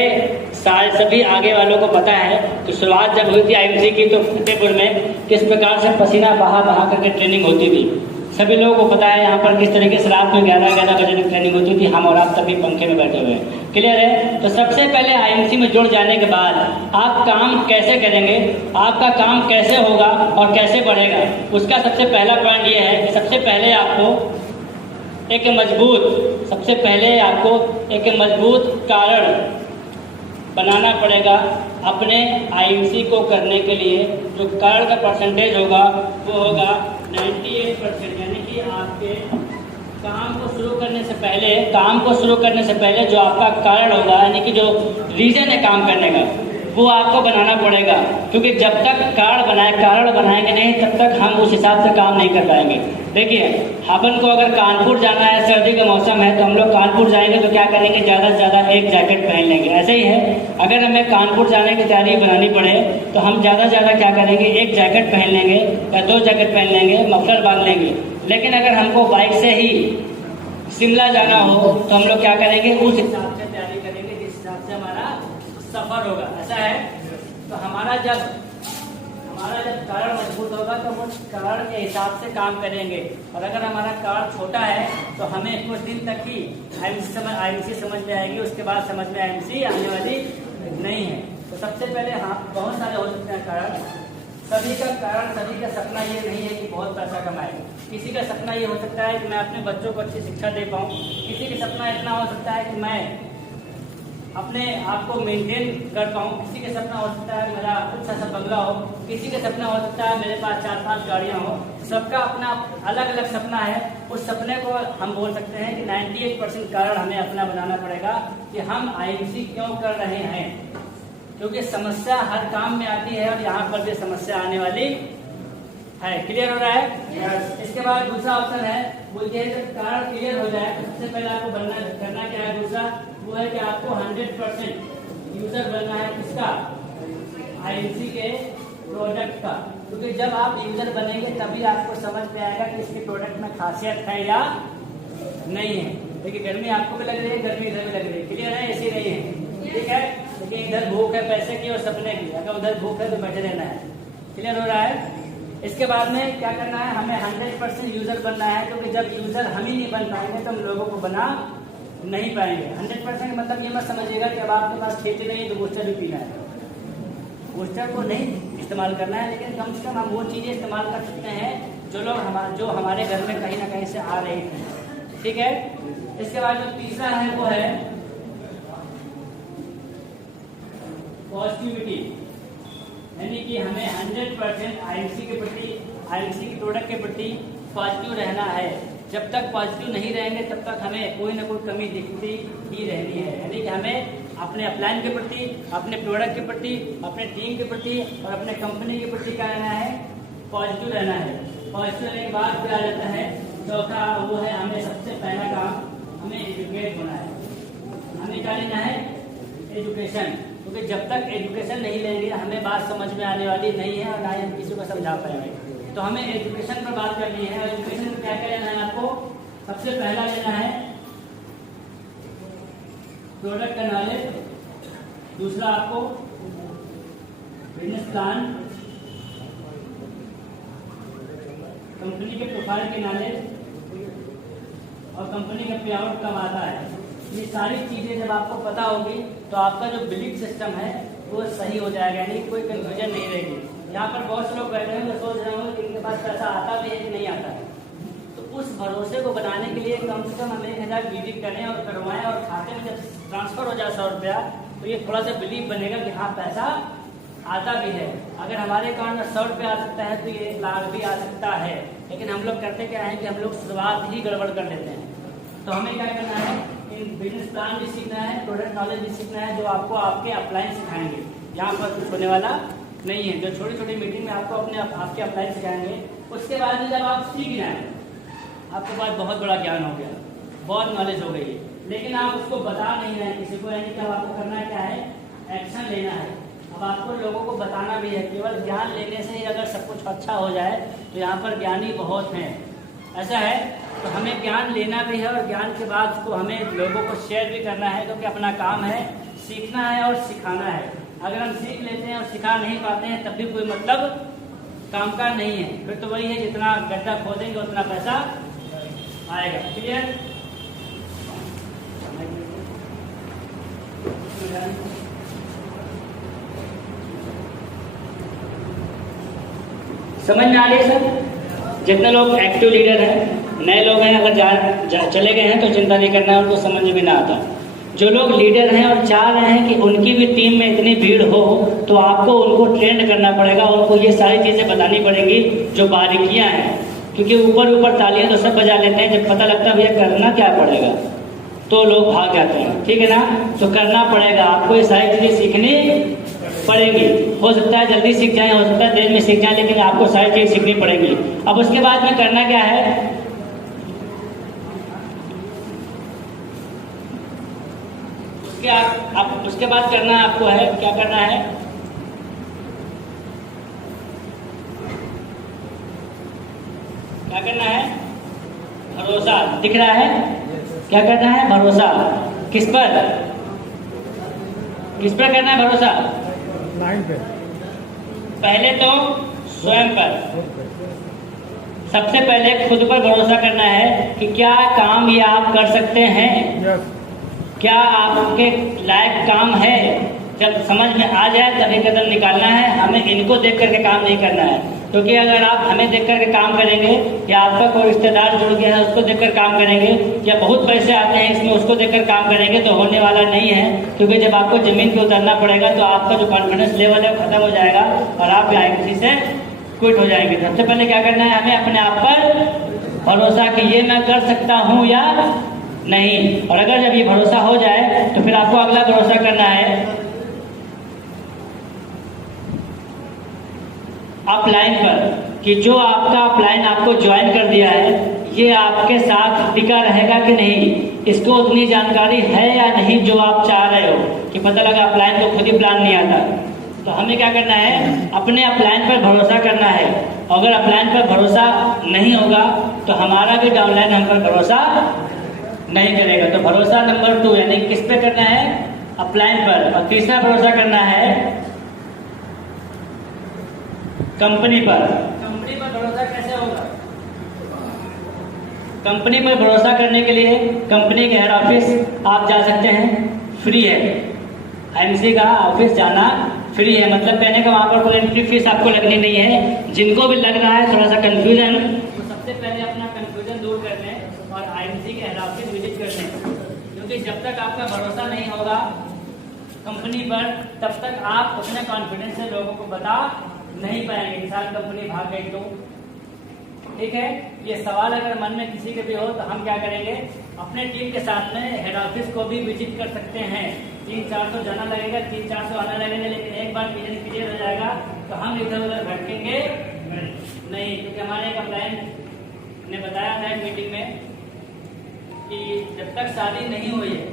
सभी आगे वालों को पता है कि शुरुआत जब हुई थी IMC की तो फतेहपुर में किस प्रकार से पसीना बहा बहा करके ट्रेनिंग होती थी। सभी लोगों को पता है यहाँ पर किस तरीके से रात में 11 बजे की ट्रेनिंग होती थी, हम और आप तभी पंखे में बैठे हुए हैं। क्लियर है। तो सबसे पहले IMC में जुड़ जाने के बाद आप काम कैसे करेंगे, आपका काम कैसे होगा और कैसे बढ़ेगा, उसका सबसे पहला पॉइंट ये है कि सबसे पहले आपको एक मजबूत कारण बनाना पड़ेगा अपने आईएमसी को करने के लिए जो कार्ड का परसेंटेज होगा वो होगा 98%, यानी कि आपके काम को शुरू करने से पहले जो आपका कारण होगा, यानी कि जो रीजन है काम करने का, वो आपको बनाना पड़ेगा। क्योंकि जब तक कारण बनाएंगे नहीं तब तक हम उस हिसाब से काम नहीं कर पाएंगे। देखिए, अपन को अगर कानपुर जाना है, सर्दी का मौसम है, तो हम लोग कानपुर जाएंगे तो क्या करेंगे, ज़्यादा से ज़्यादा एक जैकेट पहन लेंगे। ऐसे ही है, अगर हमें कानपुर जाने की तैयारी बनानी पड़े तो हम ज़्यादा से ज़्यादा क्या करेंगे, एक जैकेट पहन लेंगे या 2 जैकेट पहन लेंगे, मफलर बांध लेंगे। लेकिन अगर हमको बाइक से ही शिमला जाना हो तो हम लोग क्या करेंगे, उस हिसाब से तैयारी करेंगे जिस हिसाब से हमारा सफर होगा। ऐसा है, तो हमारा जब कारण मजबूत होगा तो हम कारण के हिसाब से काम करेंगे। और अगर हमारा कारण छोटा है तो हमें कुछ दिन तक ही आईएमसी समझ में आएगी, उसके बाद समझ में आईएमसी आने वाली नहीं है। तो सबसे पहले बहुत सारे हो सकते हैं कारण। सभी का सपना ये नहीं है कि बहुत पैसा कमाए। किसी का सपना ये हो सकता है कि मैं अपने बच्चों को अच्छी शिक्षा दे पाऊँ। किसी का सपना इतना हो सकता है कि मैं अपने आप को मेंटेन कर पाऊँ। किसी का सपना हो सकता है मेरा अच्छा सा बंगला हो। किसी का सपना हो सकता है मेरे पास 4-5 गाड़ियाँ हो। सबका अपना अलग अलग सपना है। उस सपने को हम बोल सकते हैं कि 98% कारण हमें अपना बनाना पड़ेगा कि हम आईएमसी क्यों कर रहे हैं। क्योंकि समस्या हर काम में आती है और यहाँ पर भी समस्या आने वाली है। क्लियर हो रहा है? yes. इसके बाद दूसरा ऑप्शन है, बोलते हैं जब कारण क्लियर हो जाए तो सबसे पहले आपको करना क्या है। दूसरा वो है कि आपको 100% यूजर बनना है। किसका? आईएमसी के प्रोडक्ट का। क्योंकि जब आप यूजर बनेंगे तभी आपको समझ में आएगा कि इसके प्रोडक्ट में खासियत है या नहीं है। देखिए, गर्मी आपको भी लग रही है, गर्मी इधर भी लग रही है। क्लियर है? ऐसी नहीं है, ठीक है। लेकिन इधर भूख है पैसे की और सपने की, अगर उधर भूख है तो बैठे रहना है। क्लियर हो रहा है? इसके बाद में क्या करना है, हमें 100% यूजर बनना है। क्योंकि जब यूजर हम ही नहीं बन पाएंगे तो हम लोगों को बना नहीं पाएंगे। 100% मतलब ये मत समझिएगा कि अब आपके पास खेती नहीं है तो बूस्टर भी पीना है। बूस्टर को नहीं इस्तेमाल करना है, लेकिन कम से कम हम वो चीज़ें इस्तेमाल कर सकते हैं जो हमारे घर में कहीं ना कहीं से आ रही थी। ठीक है। इसके बाद जो तीसरा है वो है पॉजिटिविटी, यानी कि हमें 100% आईएमसी के प्रति, आईएमसी के प्रोडक्ट के प्रति पॉजिटिव रहना है। जब तक पॉजिटिव नहीं रहेंगे तब तक हमें कोई ना कोई कमी दिखती ही रहनी है। यानी कि हमें अपने अपलाइन के प्रति, अपने प्रोडक्ट के प्रति, अपने टीम के प्रति और अपने कंपनी के प्रति क्या रहना है, पॉजिटिव रहना है। पॉजिटिव रहने के बाद क्या आ जाता है, चौथा वो है हमें सबसे पहला काम हमें एजुकेट होना है। हमें क्या लेना है, एजुकेशन। क्योंकि जब तक एजुकेशन नहीं लेंगे हमें बात समझ में आने वाली नहीं है और ना ही हम किसी को समझा पाएंगे। तो हमें एजुकेशन पर बात करनी है। एजुकेशन में क्या क्या लेना है आपको, सबसे पहला लेना है प्रोडक्ट का नॉलेज, दूसरा आपको बिजनेस प्लान, कंपनी के प्रोफाइल के नॉलेज और कंपनी का पे आउट कब आता है। ये सारी चीजें जब आपको पता होगी तो आपका जो बिलीफ सिस्टम है वो सही हो जाएगा, यानी कोई कंफ्यूजन नहीं रहेगी। यहाँ पर बहुत से लोग बैठे हैं तो सोच रहे होंगे कि इनके पास पैसा आता भी है कि नहीं आता है। तो उस भरोसे को बनाने के लिए कम से कम हम 1000 विजिट करें और करवाएं और खाते में जब ट्रांसफर हो जाए 100 रुपया तो ये थोड़ा सा बिलीव बनेगा कि हाँ पैसा आता भी है। अगर हमारे अकाउंट में 100 रुपया आ सकता है तो ये 1 लाख भी आ सकता है। लेकिन हम लोग करते क्या है कि हम लोग शुरुआत ही गड़बड़ कर लेते हैं। तो हमें क्या करना है, बिजनेस प्लान भी सीखना है, प्रोडक्ट नॉलेज भी सीखना है, जो आपको आपके अपलाइन सिखाएंगे। यहाँ पर कुछ होने वाला नहीं है। जो छोटी छोटी मीटिंग में आपको आपके अपलाइन सिखाएंगे, उसके बाद में जब आप सीख जाए आपके पास बहुत बड़ा ज्ञान हो गया, बहुत नॉलेज हो गई है, लेकिन आप उसको बता नहीं रहे किसी को। यानी कि अब आपको करना क्या है, एक्शन लेना है। अब आपको लोगों को बताना भी है। केवल ज्ञान लेने से ही अगर सब कुछ अच्छा हो जाए तो यहाँ पर ज्ञानी बहुत हैं, ऐसा है। तो हमें ज्ञान लेना भी है और ज्ञान के बाद उसको हमें लोगों को शेयर भी करना है, क्योंकि अपना काम है सीखना है और सिखाना है। अगर हम सीख लेते हैं और सिखा नहीं पाते हैं तब भी कोई मतलब काम का नहीं है। फिर तो वही है, जितना गड्ढा खोदेंगे उतना पैसा आएगा। क्लियर? समझ में आ रही है सर? जितने लोग एक्टिव लीडर हैं, नए लोग हैं, अगर चले गए हैं तो चिंता नहीं करना है, उनको समझ में ना आता। जो लोग लीडर हैं और चाह रहे हैं कि उनकी भी टीम में इतनी भीड़ हो, तो आपको उनको ट्रेंड करना पड़ेगा, उनको ये सारी चीज़ें बतानी पड़ेंगी जो बारीकियां हैं। क्योंकि ऊपर ऊपर तालियां तो सब बजा लेते हैं, जब पता लगता है भैया करना क्या पड़ेगा तो लोग भाग जाते हैं। ठीक है ना? तो करना पड़ेगा, आपको ये सारी चीज़ें सीखनी पड़ेगी। हो सकता है जल्दी सीख जाएं, हो सकता है देर में सीख जाएं, लेकिन आपको सारी चीज़ सीखनी पड़ेगी। अब उसके बाद में करना क्या है, उसके बाद करना आपको है, क्या करना है, क्या करना है, भरोसा। दिख रहा है? क्या करना है? भरोसा। किस पर? किस पर करना है भरोसा? लाइन पे। पहले तो स्वयं पर, सबसे पहले खुद पर भरोसा करना है कि क्या काम ये आप कर सकते हैं, क्या आपके लायक काम है। जब समझ में आ जाए तभी कदम निकालना है। हमें इनको देख करके काम नहीं करना है, क्योंकि अगर आप हमें देख करके काम करेंगे या आपका कोई रिश्तेदार जुड़ गया है उसको देखकर काम करेंगे, या बहुत पैसे आते हैं इसमें उसको देखकर काम करेंगे, तो होने वाला नहीं है। क्योंकि जब आपको जमीन पे उतरना पड़ेगा तो आपका जो कॉन्फिडेंस लेवल है खत्म हो जाएगा और आप किसी से क्विट हो जाएंगे। सबसे पहले क्या करना है, हमें अपने आप पर भरोसा कि ये मैं कर सकता हूँ या नहीं। और अगर जब ये भरोसा हो जाए तो फिर आपको अगला भरोसा करना है अपलाइन पर, कि जो आपका अपलाइन आपको ज्वाइन कर दिया है ये आपके साथ टिका रहेगा कि नहीं, इसको उतनी जानकारी है या नहीं जो आप चाह रहे हो। कि पता लगा अपलाइन को खुद ही प्लान नहीं आता, तो हमें क्या करना है, अपने अपलाइन पर भरोसा करना है। अगर अपलाइन पर भरोसा नहीं होगा तो हमारा भी डाउनलाइन हम पर भरोसा नहीं करेगा। तो भरोसा नंबर 2 यानी किस पे करना है, अपलाइन पर। और तीसरा भरोसा करना है कंपनी पर। कंपनी पर भरोसा कैसे होगा, कंपनी पर भरोसा करने के लिए कंपनी के हेड ऑफिस आप जा सकते हैं, फ्री है। आईएमसी का ऑफिस जाना फ्री है, मतलब कहने का वहां पर कोई एंट्री फीस आपको लगनी नहीं है। जिनको भी लग रहा है थोड़ा सा कंफ्यूजन, तो सबसे पहले अपना कंफ्यूजन दूर कर लें और आईएमसी के हेड ऑफिस विजिट कर लें। क्योंकि जब तक आपका भरोसा नहीं होगा कंपनी पर तब तक आप अपने कॉन्फिडेंस से लोगों को बता नहीं पाएंगे। मिसाल कंपनी भाग गई तो, ठीक है। ये सवाल अगर मन में किसी के भी हो तो हम क्या करेंगे, अपने टीम के साथ में हेड ऑफिस को भी विजिट कर सकते हैं। 300-400 जाना लगेगा, 300-400 आना लगेगा, लेकिन एक बार विजन क्लियर हो जाएगा तो हम इधर उधर भटकेंगे नहीं। क्योंकि हमारे एक अपलाइन ने बताया था एक मीटिंग में कि जब तक शादी नहीं हुई है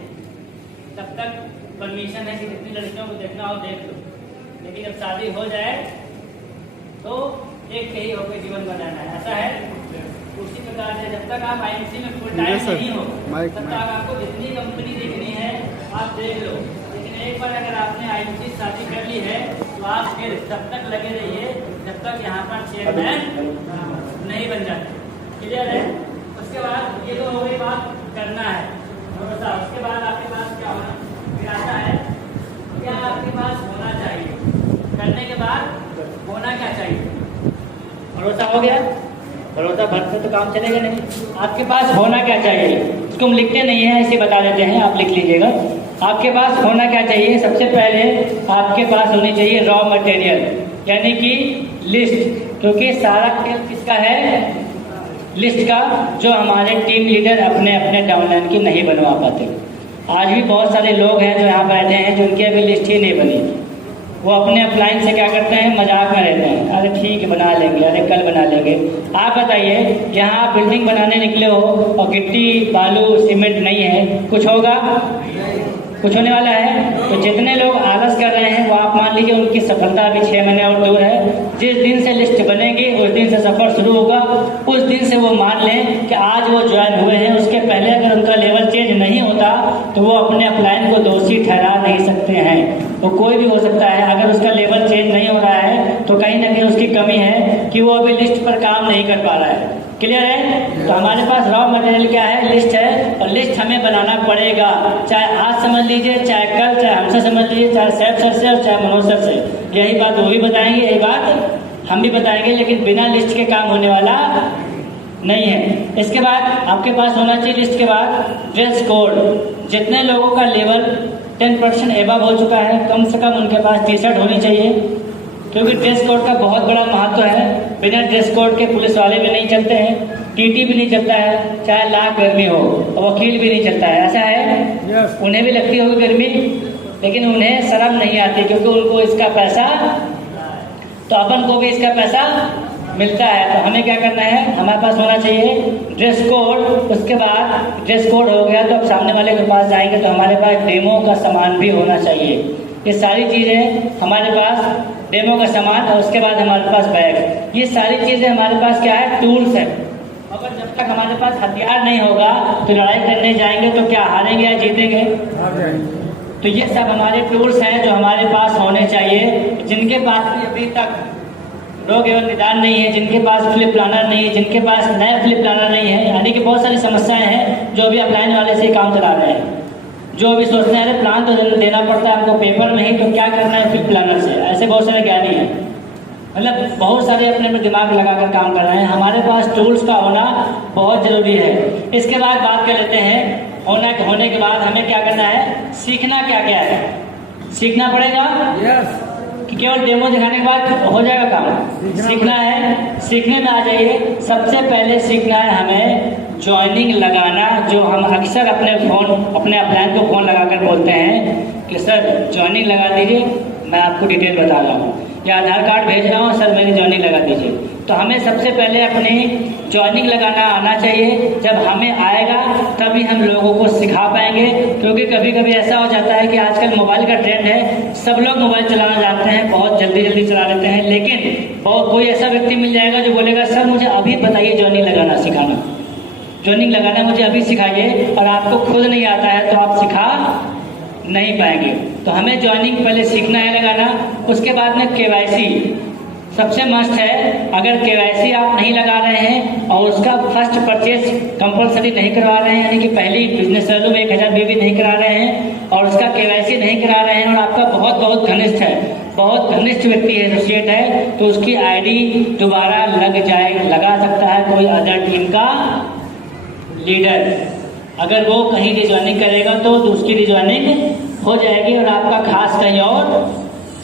तब तक परमिशन है कि जितनी लड़कियों को देखना हो देख लो, लेकिन जब शादी हो जाए तो एक ही होकर जीवन बनाना है, ऐसा है। उसी प्रकार से जब तक आप आईएमसी में फुल टाइम नहीं हो तब तक आपको जितनी कंपनी देखनी है आप देख लो। लेकिन एक बार अगर आपने आईएमसी शादी कर ली है तो आप फिर तब तक लगे रहिए जब तक यहाँ पर चेयरमैन नहीं बन जाते। क्लियर है? उसके बाद ये तो हो गई बात करना है भरोसा। उसके बाद आपके पास क्या होना, फिर आता है क्या आपके पास होना चाहिए। करने के बाद होना क्या चाहिए, भरोसा हो गया, भरोसा भर तो काम चलेगा नहीं। आपके पास होना क्या चाहिए, इसको हम लिखते नहीं है, ऐसे बता देते हैं, आप लिख लीजिएगा। आपके पास होना क्या चाहिए, सबसे पहले आपके पास होनी चाहिए रॉ मटेरियल यानी कि लिस्ट। क्योंकि सारा खेल किसका है, लिस्ट का, जो हमारे टीम लीडर अपने अपने डाउनलाइन की नहीं बनवा पाते। आज भी बहुत सारे लोग हैं जो यहाँ बैठे हैं जिनकी अभी लिस्ट ही नहीं बनी। वो अपने अपलाइन से क्या करते हैं, मजाक में रहते हैं, अरे ठीक है बना लेंगे, अरे कल बना लेंगे। आप बताइए, यहाँ आप बिल्डिंग बनाने निकले हो और गिट्टी बालू सीमेंट नहीं है, कुछ होगा, कुछ होने वाला है। तो जितने लोग आलस कर रहे हैं वो आप मान लीजिए उनकी सफलता अभी 6 महीने और दूर है। जिस दिन से लिस्ट बनेगी उस दिन से सफर शुरू होगा। उस दिन से वो मान लें कि आज वो ज्वाइन हुए हैं, उसके पहले अगर उनका लेवल चेंज नहीं होता तो वो अपने अपलाइन को दोषी ठहरा नहीं सकते हैं। वो कोई भी हो सकता है, अगर उसका लेवल चेंज नहीं हो रहा है तो कहीं ना कहीं उसकी कमी है कि वो अभी लिस्ट पर काम नहीं कर पा रहा है। क्लियर है? तो हमारे पास रॉ मटेरियल क्या है, लिस्ट है, और लिस्ट हमें बनाना पड़ेगा। चाहे आज समझ लीजिए, चाहे कल, चाहे हमसे समझ लीजिए, चाहे सैफ सर से और चाहे मनोज सर से। यही बात वो भी बताएंगे, यही बात हम भी बताएंगे, लेकिन बिना लिस्ट के काम होने वाला नहीं है। इसके बाद आपके पास होना चाहिए लिस्ट के बाद ड्रेस कोड। जितने लोगों का लेवल 10% एबव हो चुका है, कम से कम उनके पास टी शर्ट होनी चाहिए, क्योंकि ड्रेस कोड का बहुत बड़ा महत्व है। बिना ड्रेस कोड के पुलिस वाले भी नहीं चलते हैं, टीटी भी नहीं चलता है, चाहे लाख गर्मी हो, और वकील भी नहीं चलता है। ऐसा है उन्हें भी लगती होगी गर्मी, लेकिन उन्हें शर्म नहीं आती, क्योंकि उनको इसका पैसा, तो अपन को भी इसका पैसा मिलता है। तो हमें क्या करना है, हमारे पास होना चाहिए ड्रेस कोड। उसके बाद ड्रेस कोड हो गया तो अब सामने वाले के पास जाएंगे तो हमारे पास डेमो का सामान भी होना चाहिए। ये सारी चीज़ें हमारे पास, डेमो का सामान, और उसके बाद हमारे पास बैग, ये सारी चीज़ें हमारे पास क्या है, टूल्स है। अगर जब तक हमारे पास हथियार नहीं होगा तो लड़ाई करने जाएंगे तो क्या हारेंगे या जीतेंगे? तो ये सब हमारे टूल्स हैं जो हमारे पास होने चाहिए। जिनके पास भी अभी तक रोग एवं निदान नहीं है, जिनके पास फ्लिप प्लानर नहीं है, जिनके पास नया फ्लिप प्लानर नहीं है, यानी कि बहुत सारी समस्याएं हैं जो अभी अपलाइन वाले से काम चला रहे हैं, जो अभी सोचते हैं अरे प्लान तो देना पड़ता है हमको पेपर में ही, तो क्या करना है फ्लिप प्लानर से। ऐसे बहुत सारे ज्ञानी हैं, मतलब बहुत सारे अपने में दिमाग लगाकर काम कर रहे हैं। हमारे पास टूल्स का होना बहुत जरूरी है। इसके बाद बात कर लेते हैं होने के बाद हमें क्या करना है, सीखना क्या क्या है। सीखना पड़ेगा कि केवल डेमो दिखाने के बाद हो जाएगा काम? सीखना है। सीखने में आ जाइए। सबसे पहले सीखना है हमें ज्वाइनिंग लगाना, जो हम अक्सर अपने अपलाइन को फ़ोन लगाकर बोलते हैं कि सर ज्वाइनिंग लगा दीजिए, मैं आपको डिटेल बता रहा हूँ, या आधार कार्ड भेज रहा हूँ सर मेरी ज्वाइनिंग लगा दीजिए। तो हमें सबसे पहले अपनी ज्वाइनिंग लगाना आना चाहिए। जब हमें आएगा तभी हम लोगों को सिखा पाएंगे, क्योंकि कभी कभी ऐसा हो जाता है कि आजकल मोबाइल का ट्रेंड है, सब लोग मोबाइल चलाना जानते हैं, बहुत जल्दी जल्दी चला लेते हैं, लेकिन कोई ऐसा व्यक्ति मिल जाएगा जो बोलेगा सर मुझे अभी बताइए ज्वाइनिंग लगाना सिखाना, ज्वाइनिंग लगाना मुझे अभी सिखाइए, और आपको खुद नहीं आता है तो आप सिखा नहीं पाएंगे। तो हमें ज्वाइनिंग पहले सीखना है लगाना। उसके बाद में केवाईसी सबसे मस्ट है। अगर केवाईसी आप नहीं लगा रहे हैं और उसका फर्स्ट परचेज कंपलसरी नहीं करवा रहे हैं, यानी कि पहली बिजनेस वैल्यू में 1000 भी नहीं करा रहे हैं और उसका केवाईसी नहीं करा रहे हैं, और आपका बहुत घनिष्ठ है, बहुत घनिष्ठ व्यक्ति है, एसोसिएट है, तो उसकी आईडी दोबारा लगा सकता है कोई अदर टीम का लीडर। अगर वो कहीं रिज्वाइनिंग करेगा तो उसकी रिज्वाइनिंग हो जाएगी और आपका खास कहीं और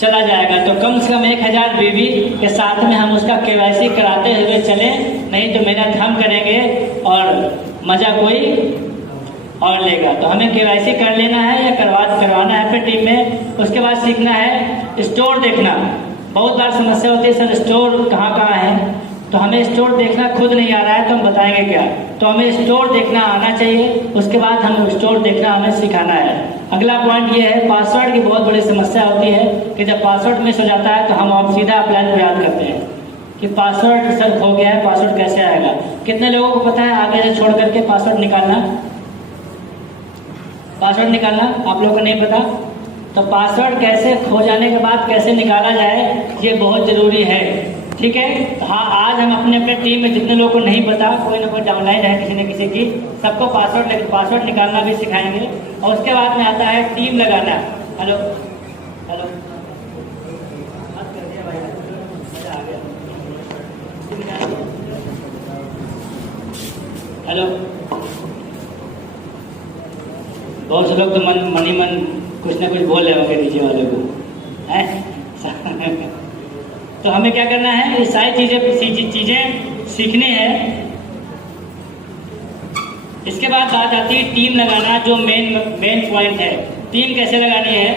चला जाएगा। तो कम से कम 1000 बीबी के साथ में हम उसका केवाईसी कराते हुए चलें, नहीं तो मेहनत हम करेंगे और मजा कोई और लेगा। तो हमें केवाईसी कर लेना है या करवाना है अपनी टीम में। उसके बाद सीखना है स्टोर देखना। बहुत बार समस्या होती है सर स्टोर कहाँ है, तो हमें स्टोर देखना खुद नहीं आ रहा है तो हम बताएंगे क्या। तो हमें स्टोर देखना आना चाहिए। उसके बाद हम स्टोर देखना हमें सिखाना है। अगला पॉइंट ये है, पासवर्ड की बहुत बड़ी समस्या होती है कि जब पासवर्ड मिस हो जाता है तो हम सीधा अपलाइन को याद करते हैं कि पासवर्ड सर खो गया है, पासवर्ड कैसे आएगा। कितने लोगों को पता है आगे से छोड़ करके पासवर्ड निकालना आप लोगों को नहीं पता? तो पासवर्ड कैसे खो जाने के बाद कैसे निकाला जाए ये बहुत ज़रूरी है, ठीक है। हाँ, आज हम अपने टीम में जितने लोगों को नहीं पता, कोई ना कोई डाउनलाइन है किसी न किसी की, सबको पासवर्ड निकालना भी सिखाएंगे। और उसके बाद में आता है टीम लगाना। हेलो हेलो, बहुत से लोग तो मन कुछ ना कुछ बोल रहे होंगे नीचे वाले को, हैं? तो हमें क्या करना है, ये सारी चीजें सीखनी है। इसके बाद बात आती है टीम लगाना, जो मेन पॉइंट है। टीम कैसे लगानी है,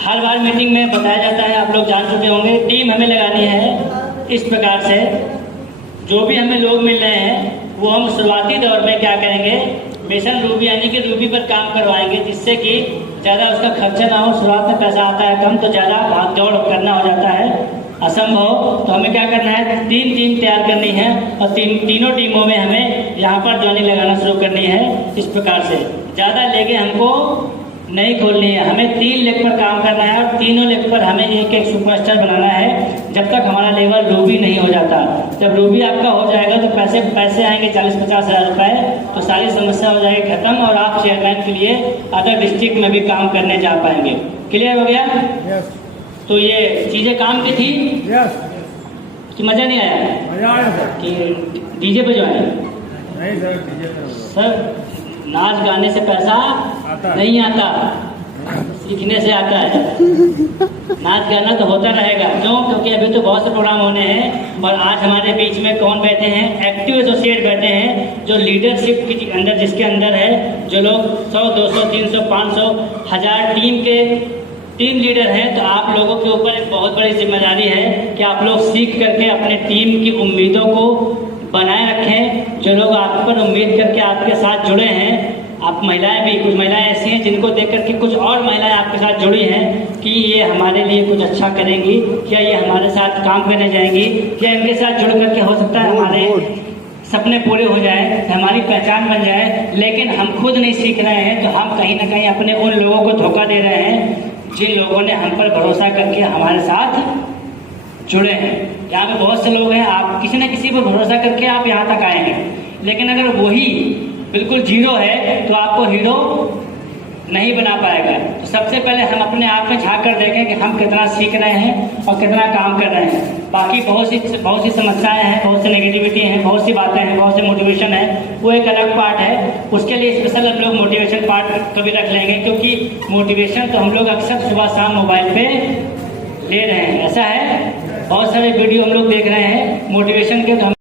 हर बार मीटिंग में बताया जाता है, आप लोग जान चुके होंगे। टीम हमें लगानी है इस प्रकार से, जो भी हमें लोग मिल रहे हैं वो हम शुरुआती दौर में क्या करेंगे, मिशन रूबी यानी कि रूबी पर काम करवाएंगे, जिससे कि ज़्यादा उसका खर्चा ना हो। शुरुआत में पैसा आता है कम तो ज़्यादा भाग दौड़ करना हो जाता है असंभव। तो हमें क्या करना है, 3 टीम तैयार करनी है और तीनों टीमों में हमें यहाँ पर ज्वाइनिंग लगाना शुरू करनी है। इस प्रकार से ज़्यादा लेके हमको नहीं खोलनी है, हमें 3 लेग पर काम करना है और तीनों लेग पर हमें एक सुपरस्टार बनाना है जब तक हमारा लेवल रूबी नहीं हो जाता। जब रूबी आपका हो जाएगा तो पैसे आएंगे 40-50 हज़ार रुपये, तो सारी समस्या हो जाएगी खत्म और आप चेयरमैन के लिए अदर डिस्ट्रिक्ट में भी काम करने जा पाएंगे। क्लियर हो गया? yes. तो ये चीज़ें काम की थी। yes. कि मज़ा नहीं आया? मजा आया सर। कि डीजे पे जो है नहीं सर, डीजे पे सर नाच गाने से पैसा आता नहीं आता, सीखने से आता है। नाच गाना तो होता रहेगा, क्यों? क्योंकि अभी तो बहुत से प्रोग्राम होने हैं और आज हमारे बीच में कौन बैठे हैं? एक्टिव एसोसिएट बैठे हैं, जो लीडरशिप के अंदर, जिसके अंदर है जो लोग 100, 200, 300, 500, 1000 टीम के टीम लीडर हैं। तो आप लोगों के ऊपर एक बहुत बड़ी जिम्मेदारी है कि आप लोग सीख करके अपने टीम की उम्मीदों को बनाए रखें। जो लोग आप पर उम्मीद करके आपके साथ जुड़े हैं, आप महिलाएं भी, कुछ महिलाएं ऐसी हैं जिनको देख करके कुछ और महिलाएं आपके साथ जुड़ी हैं कि ये हमारे लिए कुछ अच्छा करेंगी, क्या ये हमारे साथ काम करने जाएंगी, क्या इनके साथ जुड़ करके हो सकता है हमारे सपने पूरे हो जाए, हमारी पहचान बन जाए। लेकिन हम खुद नहीं सीख रहे हैं तो हम कहीं ना कहीं अपने उन लोगों को धोखा दे रहे हैं जिन लोगों ने हम पर भरोसा करके हमारे साथ जुड़े हैं। यहाँ पे बहुत से लोग हैं, आप किसी न किसी पर भरोसा करके आप यहाँ तक आए हैं, लेकिन अगर वही बिल्कुल जीरो है तो आपको हीरो नहीं बना पाएगा। तो सबसे पहले हम अपने आप में झांक कर देखें कि हम कितना सीख रहे हैं और कितना काम कर रहे हैं। बाकी बहुत सी समस्याएं हैं, बहुत सी नेगेटिविटी हैं, बहुत सी बातें हैं, बहुत से मोटिवेशन है, वो एक अलग पार्ट है। उसके लिए स्पेशल हम लोग मोटिवेशन पार्ट कभी रख लेंगे, क्योंकि मोटिवेशन तो हम लोग अक्सर सुबह शाम मोबाइल पे ले रहे हैं, ऐसा है। बहुत सारे वीडियो हम लोग देख रहे हैं मोटिवेशन के, तो